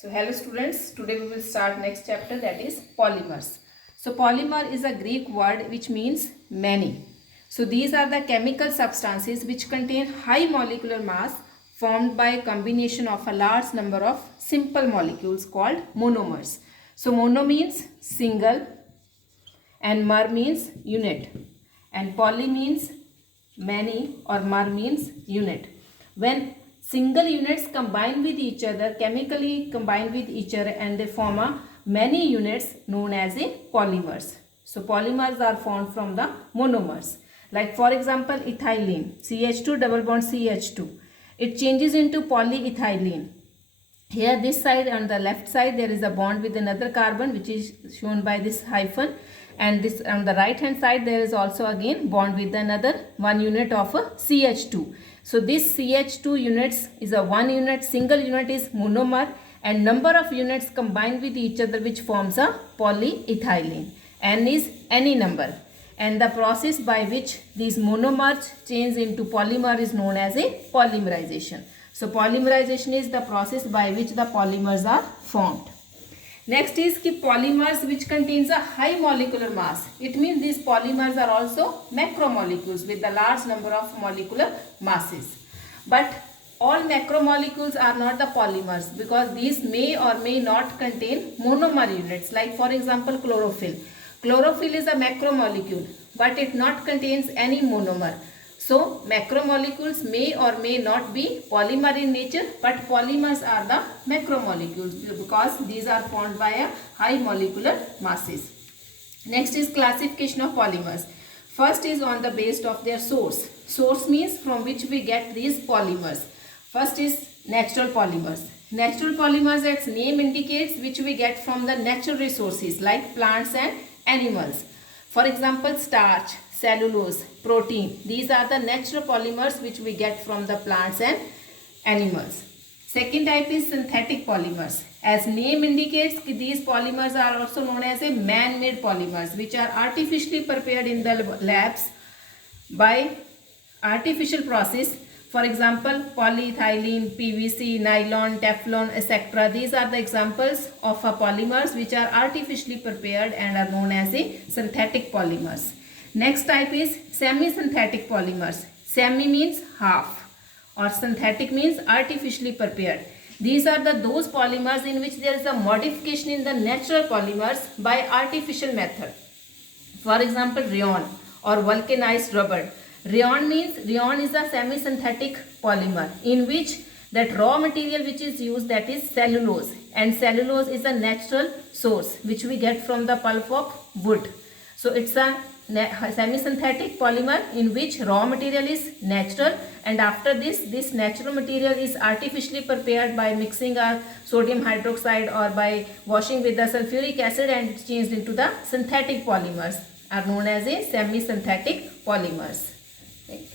So hello students, today we will start next chapter, that is polymers. So polymer is a Greek word which means many. So these are the chemical substances which contain high molecular mass formed by a combination of a large number of simple molecules called monomers. So mono means single and mer means unit and poly means many or mer means unit. When single units combine with each other, chemically combine with each other, and they form a many units known as a polymers. So polymers are formed from the monomers. Like for example, ethylene, CH2 double bond CH2. It changes into polyethylene. Here this side, on the left side, there is a bond with another carbon which is shown by this hyphen, and this on the right hand side there is also again bond with another one unit of a CH2. So this CH2 units is a one unit, single unit is monomer, and number of units combined with each other which forms a polyethylene. N is any number, and the process by which these monomers change into polymer is known as a polymerization. So polymerization is the process by which the polymers are formed. Next is polymers which contains a high molecular mass. It means these polymers are also macromolecules with a large number of molecular masses. But all macromolecules are not the polymers, because these may or may not contain monomer units. Like for example, chlorophyll. Chlorophyll is a macromolecule, but it not contains any monomer. So macromolecules may or may not be polymer in nature, but polymers are the macromolecules because these are formed by a high molecular masses. Next is classification of polymers. First is on the basis of their source. Source means from which we get these polymers. First is natural polymers. Natural polymers, its name indicates, which we get from the natural resources like plants and animals. For example, starch, cellulose, protein. These are the natural polymers which we get from the plants and animals. Second type is synthetic polymers. As name indicates, these polymers are also known as a man-made polymers, which are artificially prepared in the labs by artificial process. For example, polyethylene, PVC, nylon, Teflon, etc. These are the examples of polymers which are artificially prepared and are known as a synthetic polymers. Next type is semi-synthetic polymers. Semi means half, or synthetic means artificially prepared. These are those polymers in which there is a modification in the natural polymers by artificial method. For example, rayon or vulcanized rubber. Rayon is a semi-synthetic polymer in which that raw material which is used, that is cellulose, and cellulose is a natural source which we get from the pulp of wood. So it's a semi-synthetic polymer in which raw material is natural, and after this natural material is artificially prepared by mixing a sodium hydroxide or by washing with the sulfuric acid and changed into the synthetic polymers, are known as a semi-synthetic polymers. Okay.